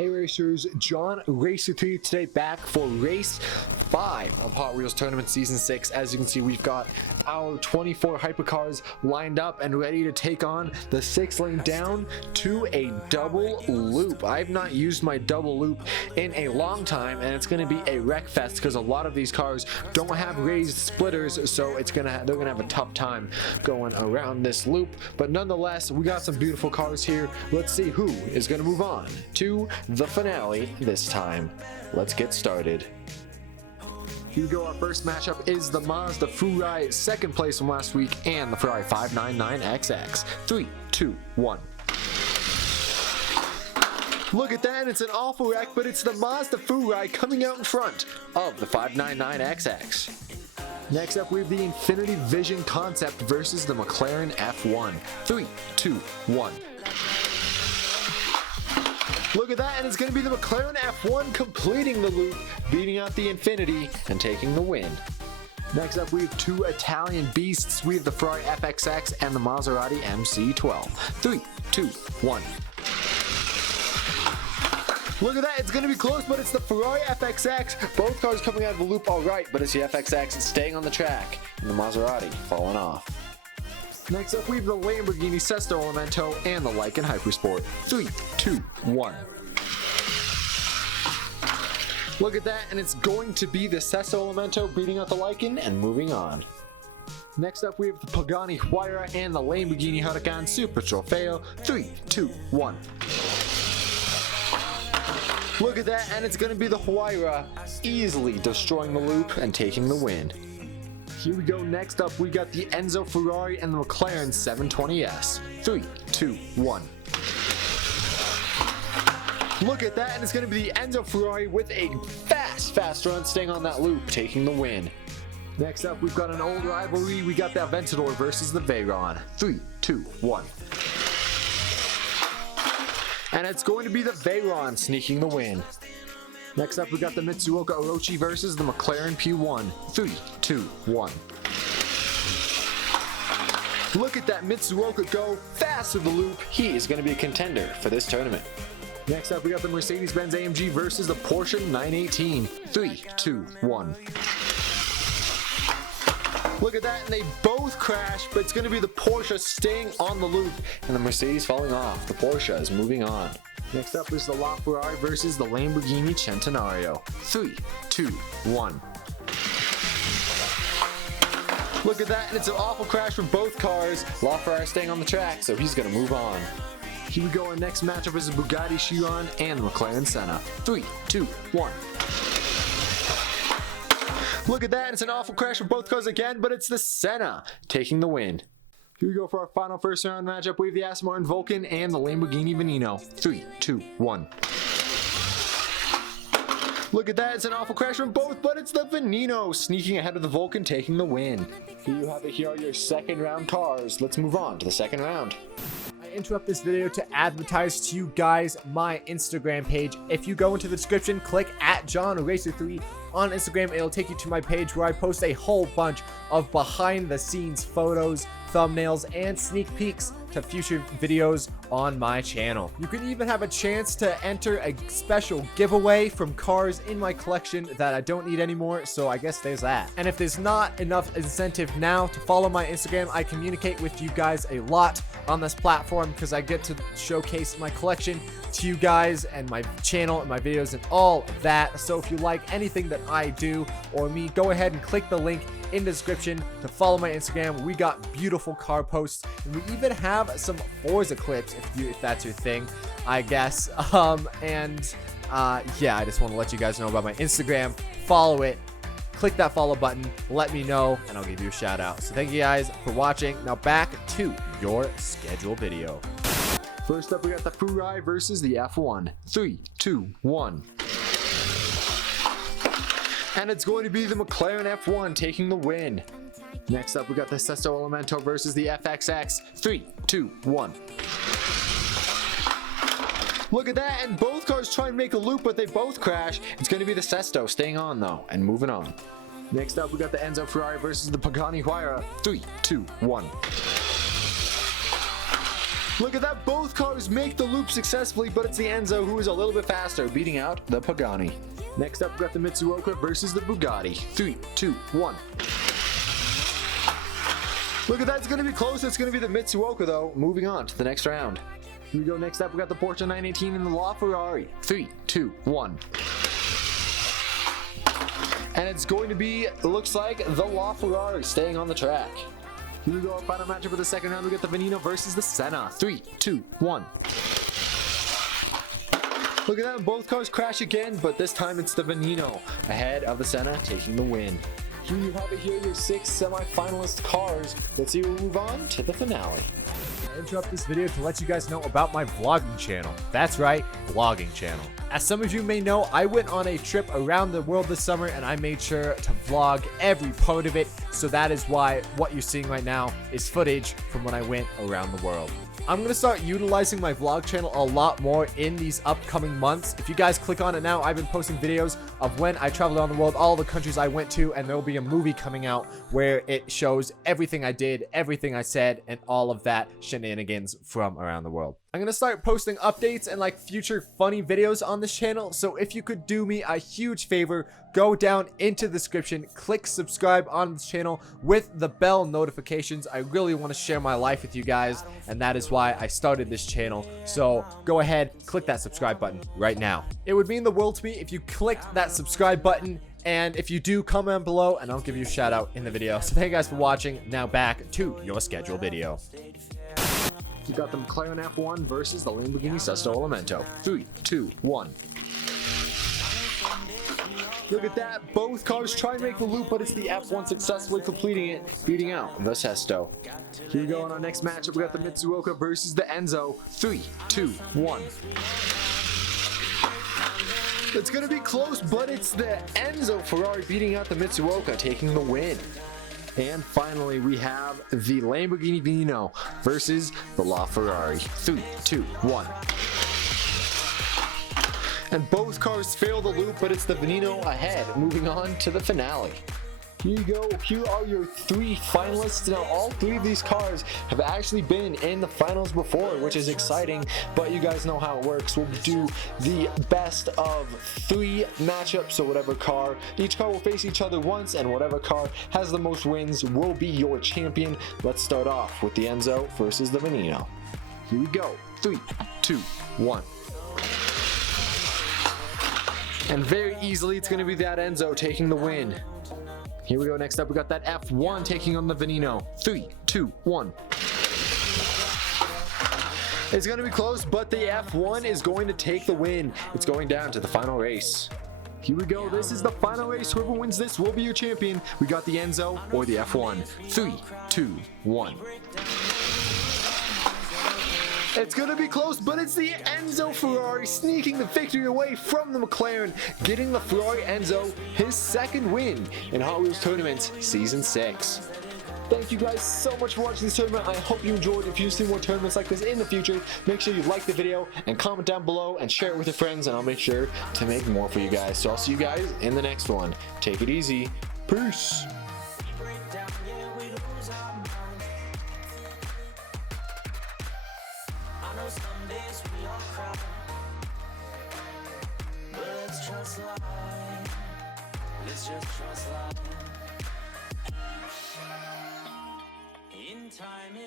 Hey racers, JonRacer3 today back for race 5 of Hot Wheels Tournament Season 6. As you can see, we've got our 24 hypercars lined up and ready to take on the 6-lane down to a double loop. I've not used my double loop in a long time, and it's going to be a wreck fest because a lot of these cars don't have raised splitters, so they're gonna have a tough time going around this loop. But nonetheless, we got some beautiful cars here. Let's see who is going to move on to the finale this time. Let's get started. Here we go. Our first matchup is the Mazda Furai, second place from last week, and the Ferrari 599XX. 3, 2, 1. Look at that, it's an awful wreck, but it's the Mazda Furai coming out in front of the 599XX. Next up, we have the Infinity Vision Concept versus the McLaren F1. 3, 2, 1. Look at that, and it's going to be the McLaren F1 completing the loop, beating out the Infinity and taking the win. Next up, we have two Italian beasts. We have the Ferrari FXX and the Maserati MC12. 3, 2, 1. Look at that, it's going to be close, but it's the Ferrari FXX. Both cars coming out of the loop all right, but it's the FXX staying on the track and the Maserati falling off. Next up, we have the Lamborghini Sesto Elemento and the Lykan Hypersport. 3, 2, 1. Look at that, and it's going to be the Sesto Elemento beating out the Lykan and moving on. Next up, we have the Pagani Huayra and the Lamborghini Huracan Super Trofeo. 3, 2, 1. Look at that, and it's going to be the Huayra easily destroying the loop and taking the win. Here we go. Next up, we got the Enzo Ferrari and the McLaren 720S. 3, 2, 1. Look at that, and it's going to be the Enzo Ferrari with a fast run, staying on that loop, taking the win. Next up, we've got an old rivalry. We got the Aventador versus the Veyron. 3, 2, 1. And it's going to be the Veyron sneaking the win. Next up, we got the Mitsuoka Orochi versus the McLaren P1. 3, 2, 1. Look at that Mitsuoka go fast through the loop. He is going to be a contender for this tournament. Next up, we got the Mercedes-Benz AMG versus the Porsche 918. 3, 2, 1. Look at that, and they both crash, but it's going to be the Porsche staying on the loop and the Mercedes falling off. The Porsche is moving on. Next up is the LaFerrari versus the Lamborghini Centenario. 3, 2, 1. Look at that, and it's an awful crash for both cars. LaFerrari staying on the track, so he's going to move on. Here we go. Our next matchup is the Bugatti Chiron and the McLaren Senna. 3, 2, 1. Look at that, it's an awful crash for both cars again, but it's the Senna taking the win. Here we go for our final first round matchup. We have the Aston Martin Vulcan and the Lamborghini Veneno. 3, 2, 1. Look at that, it's an awful crash from both, but it's the Veneno sneaking ahead of the Vulcan, taking the win. Here you have it. Here are your second round cars. Let's move on to the second round. I interrupt this video to advertise to you guys my Instagram page. If you go into the description, click at JonRacer3 on Instagram. It'll take you to my page where I post a whole bunch of behind the scenes photos, thumbnails, and sneak peeks to future videos on my channel. You can even have a chance to enter a special giveaway from cars in my collection that I don't need anymore, so I guess there's that. And if there's not enough incentive now to follow my Instagram, I communicate with you guys a lot on this platform because I get to showcase my collection to you guys and my channel and my videos and all of that. So if you like anything that I do or me, go ahead and click the link in the description to follow my Instagram. We got beautiful car posts, and we even have some Forza clips if that's your thing, I guess. Yeah, I just want to let you guys know about my Instagram. Follow it, click that follow button, let me know, and I'll give you a shout out. So thank you guys for watching. Now back to your scheduled video. First up, we got the Furai versus the F1. 3, 2, 1. And it's going to be the McLaren F1 taking the win. Next up, we got the Sesto Elemento versus the FXX. 3, 2, 1. Look at that, and both cars try and make a loop, but they both crash. It's going to be the Sesto staying on, though, and moving on. Next up, we got the Enzo Ferrari versus the Pagani Huayra. 3, 2, 1. Look at that, both cars make the loop successfully, but it's the Enzo who is a little bit faster, beating out the Pagani. Next up, we got the Mitsuoka versus the Bugatti. 3, 2, 1. Look at that, it's going to be close. It's going to be the Mitsuoka, though. Moving on to the next round. Here we go. Next up, we got the Porsche 918 and the LaFerrari. 3, 2, 1. And it's going to be, it looks like, the LaFerrari staying on the track. Here we go, our final matchup of the second round. We got the Veneno versus the Senna. 3, 2, 1. Look at that, both cars crash again, but this time it's the Veneno ahead of the Senna, taking the win. Here you have it, here your 6 semi-finalist cars. Let's see, we'll move on to the finale. I interrupt this video to let you guys know about my vlogging channel. That's right, vlogging channel. As some of you may know, I went on a trip around the world this summer and I made sure to vlog every part of it. So that is why what you're seeing right now is footage from when I went around the world. I'm going to start utilizing my vlog channel a lot more in these upcoming months. If you guys click on it now, I've been posting videos of when I traveled around the world, all the countries I went to, and there will be a movie coming out where it shows everything I did, everything I said, and all of that shenanigans from around the world. I'm going to start posting updates and like future funny videos on this channel, so if you could do me a huge favor, go down into the description, click subscribe on this channel with the bell notifications. I really want to share my life with you guys, and that is why I started this channel. So go ahead, click that subscribe button right now. It would mean the world to me if you clicked that subscribe button, and if you do, comment below and I'll give you a shout out in the video. So thank you guys for watching. Now back to your scheduled video. You got the McLaren F1 versus the Lamborghini Sesto Elemento. 3, 2, 1. Look at that, both cars try to make the loop, but it's the F1 successfully completing it, beating out the Sesto. Here we go on our next matchup. We got the Mitsuoka versus the Enzo. 3, 2, 1. It's going to be close, but it's the Enzo Ferrari beating out the Mitsuoka, taking the win. And finally, we have the Lamborghini Veneno versus the LaFerrari. 3, 2, 1. And both cars fail the loop, but it's the Veneno ahead, moving on to the finale. Here you go. Here are your 3 finalists. Now, all 3 of these cars have actually been in the finals before, which is exciting, but you guys know how it works. We'll do the best of 3 matchups, so whatever car, each car will face each other once, and whatever car has the most wins will be your champion. Let's start off with the Enzo versus the Veneno. Here we go. 3, 2, 1. And very easily, it's going to be that Enzo taking the win. Here we go. Next up, we got that F1 taking on the Veneno. 3, 2, 1. It's going to be close, but the F1 is going to take the win. It's going down to the final race. Here we go. This is the final race. Whoever wins this will be your champion. We got the Enzo or the F1. 3, 2, 1. It's going to be close, but it's the Enzo Ferrari sneaking the victory away from the McLaren, getting the Ferrari Enzo his 2nd win in Hot Wheels Tournaments Season 6. Thank you guys so much for watching this tournament. I hope you enjoyed. If you see more tournaments like this in the future, make sure you like the video and comment down below and share it with your friends, and I'll make sure to make more for you guys. So I'll see you guys in the next one. Take it easy. Peace. Some days we all cry, but let's trust life. Let's just trust life. In time.